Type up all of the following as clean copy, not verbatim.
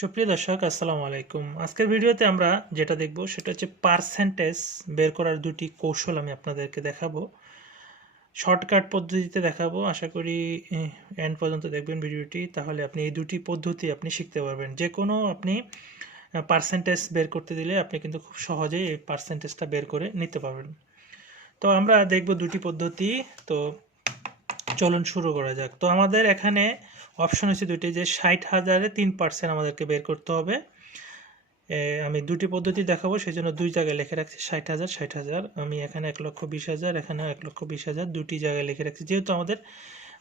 সুপ্রিয় দর্শক আসসালামু আলাইকুম। আজকের ভিডিওতে আমরা যেটা দেখব সেটা হচ্ছে পার্সেন্টেজ বের করার দুটি কৌশল আমি আপনাদেরকে দেখাবো। শর্টকাট পদ্ধতিতে দেখাবো। আশা করি এন্ড পর্যন্ত দেখবেন ভিডিওটি, তাহলে আপনি এই দুটি পদ্ধতি আপনি শিখতে পারবেন। যে কোনো আপনি পার্সেন্টেজ বের করতে দিলে আপনি কিন্তু খুব সহজেই এই পার্সেন্টেজটা বের করে নিতে পারবেন। তো আমরা দেখব দুটি পদ্ধতি। তো চলুন শুরু করা যাক। তো আমাদের এখানে অপশন হচ্ছে দুটি, যে 60,000-এ 3% আমাদেরকে বের করতে হবে। আমি দুটি পদ্ধতি দেখাবো, সেই জন্য দুই জায়গায় লিখে রাখছি 60,000 60,000। আমি এখানে 1,20,000, এখানে 1,20,000 দুটি জায়গায় লিখে রাখছি, যেহেতু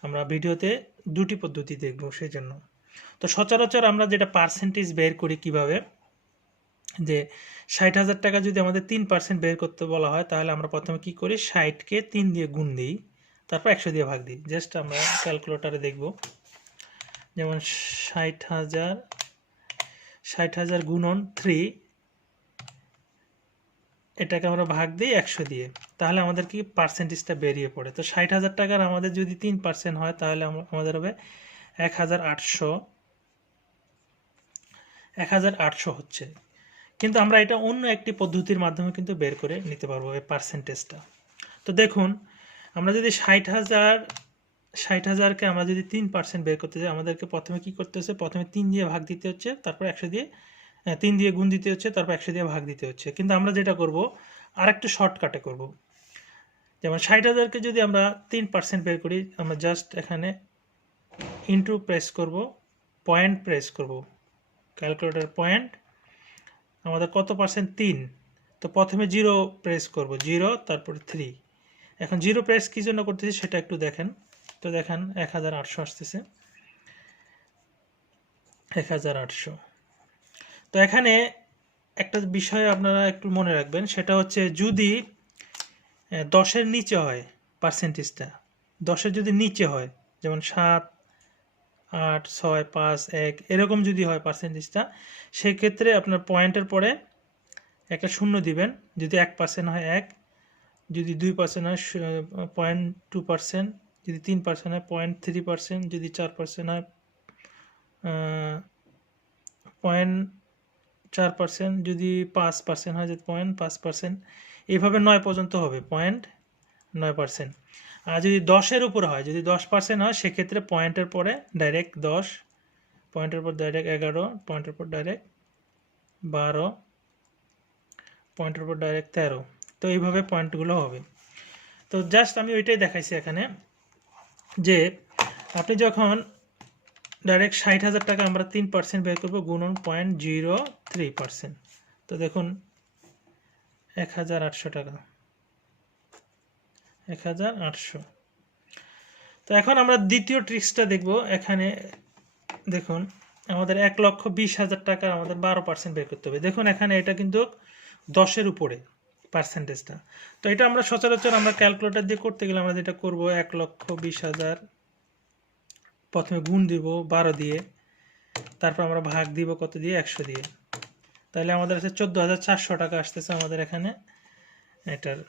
আমরা ভিডিওতে দুটি পদ্ধতি দেখব সেই জন্য। তো সচরাচর আমরা যেটা পার্সেন্টেজ বের করি কিভাবে, যে 60,000 টাকা যদি আমাদের 3% বের করতে বলা হয়, তাহলে আমরা প্রথমে কি করি, 60-কে 3 দিয়ে গুণ দিই, তারপর 100 দিয়ে ভাগ দিই। জাস্ট আমরা ক্যালকুলেটরে দেখব, যেমন 60,000 গুণন 3, এটাকে আমরা ভাগ দিই 100 দিয়ে, তাহলে আমাদের কি পার্সেন্টেজটা বেরিয়ে পড়ে। তো 60,000 টাকার আমাদের যদি 3% হয়, তাহলে আমাদের হবে 1,800 হচ্ছে। কিন্তু আমরা এটা অন্য একটি পদ্ধতির মাধ্যমে কিন্তু বের করে নিতে পারবো এই পার্সেন্টেজটা। তো দেখুন, আমরা যদি 60,000-কে আমরা যদি 3% বের করতে চাই, আমাদেরকে প্রথমে কি করতে হচ্ছে, প্রথমে 3 দিয়ে ভাগ দিতে হচ্ছে, তারপর 100 দিয়ে 3 দিয়ে গুণ দিতে হচ্ছে, তারপর 100 দিয়ে ভাগ দিতে হচ্ছে। কিন্তু আমরা যেটা করব, আর একটু শর্টকাটে করব। যেমন 60,000-কে যদি আমরা 3% বের করি, আমরা জাস্ট এখানে ইনটু প্রেস করব, পয়েন্ট প্রেস করব, ক্যালকুলেটর পয়েন্ট, আমাদের কত পার্সেন্ট 3, তো প্রথমে 0 প্রেস করব, 0 তারপর 3। এখন 0 প্রেস কি জন্য করতেছি সেটা একটু দেখেন। তো দেখেন 1,800 আসতেছে, 1,800। তো এখানে একটা বিষয় আপনারা একটু মনে রাখবেন, সেটা হচ্ছে যদি 10-এর নিচে হয় পার্সেন্টেজটা, 10-এর যদি নিচে হয়, যেমন 7, 8, 6, 5, 1 এরকম যদি হয় পার্সেন্টেজটা, সেক্ষেত্রে আপনার পয়েন্টের পরে একটা শূন্য দিবেন। যদি 1% হয় 1, যদি 2% হয় 0.2%, যদি 3% হয় 0.3%, যদি 4% হয় 0.4%, যদি 5% হয় যে 0.5%, এইভাবে 9 পর্যন্ত হবে 0.9%। আর যদি 10-এর উপরে হয়, যদি 10% হয়, সেক্ষেত্রে পয়েন্টের পরে ডাইরেক্ট 10, পয়েন্টের পর ডাইরেক্ট 11, পয়েন্টের পর ডাইরেক্ট 12, পয়েন্টের পর ডাইরেক্ট 13। তো এইভাবে পয়েন্টগুলো হবে। তো জাস্ট আমি ওইটাই দেখাইছি এখানে, যে আপনি যখন ডাইরেক্ট 60,000 টাকা আমরা 3% বের করবো, গুণন 0.03%। তো দেখুন 1,800 টাকা, 1,800। তো এখন আমরা দ্বিতীয় ট্রিক্সটা দেখব। এখানে দেখুন, আমাদের 1,20,000 টাকার আমাদের 12% বের করতে হবে। দেখুন এখানে এটা কিন্তু 10-এর উপরে পার্সেন্টেজটা। তো এটা আমরা সচরাচর আমরা ক্যালকুলেটর দিয়ে করতে গেলে আমরা যেটা করব, 1,20,000 প্রথমে গুণ দিব 12 দিয়ে, তারপর আমরা ভাগ দিব কত দিয়ে, 100 দিয়ে। তাহলে আমাদের আছে 14,400 টাকা আসতেছে আমাদের এখানে, এটার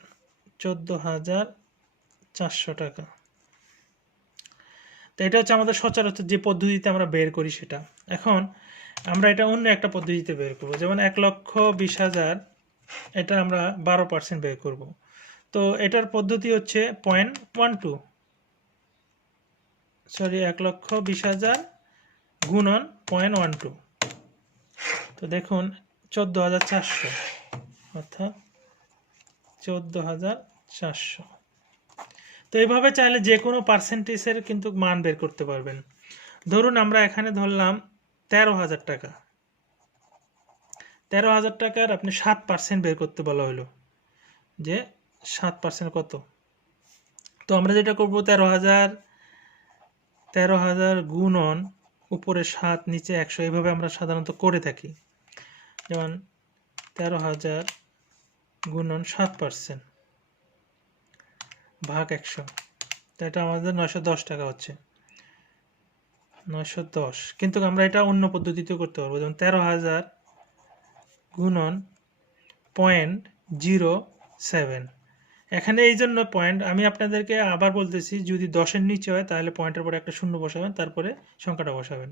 14,400 টাকা। তো এটা হচ্ছে আমাদের সচরাচর যে পদ্ধতিতে আমরা বের করি সেটা। এখন আমরা এটা অন্য একটা পদ্ধতিতে বের করব, যেমন 1,20,000, এটা আমরা 12% বের করব। তো এটার পদ্ধতি হচ্ছে 0.12, সরি 1,20,000 গুণন 0.12। তো দেখুন 14,400, অর্থাৎ 14,400। তো এইভাবে চাইলে যে কোনো পার্সেন্টেজের কিন্তু মান বের করতে পারবেন। ধরুন আমরা এখানে ধরলাম 13,000 টাকা, 13,000 টাকার আপনি 7% বের করতে বলা হলো, যে 7% কত। তো আমরা যেটা করব, 13,000 গুণন উপরে 7, নিচে 100, এইভাবে আমরা সাধারণত করে থাকি। যেমন 13,000 গুণন 7% ভাগ 100, তো এটা আমাদের 910 টাকা হচ্ছে, 910। কিন্তু আমরা এটা অন্য পদ্ধতিতে করতে পারবো, যেমন 13,000 গুণন 0.07, এখানে এই জন্য পয়েন্ট আমি আপনাদেরকে আবার বলতেছি, যদি 10-এর নিচে হয় তাহলে পয়েন্টের পরে একটা শূন্য বসাবেন, তারপরে সংখ্যাটা বসাবেন।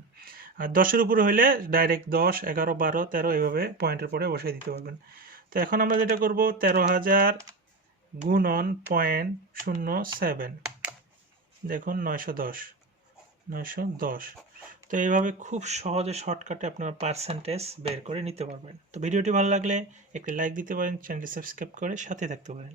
আর 10-এর উপরে হইলে ডাইরেক্ট 10, 11, 12, 13 এইভাবে পয়েন্টের পরে বসাই দিতে পারবেন। তো এখন আমরা যেটা করব, 13,000 গুণন 0.07, দেখুন 910। তো এইভাবে খুব সহজে শর্টকাটে আপনারা পার্সেন্টেজ বের করে নিতে পারবেন। তো ভিডিওটি ভালো লাগলে একটি লাইক দিতে পারেন, চ্যানেলটি সাবস্ক্রাইব করে সাথে থাকতে পারেন।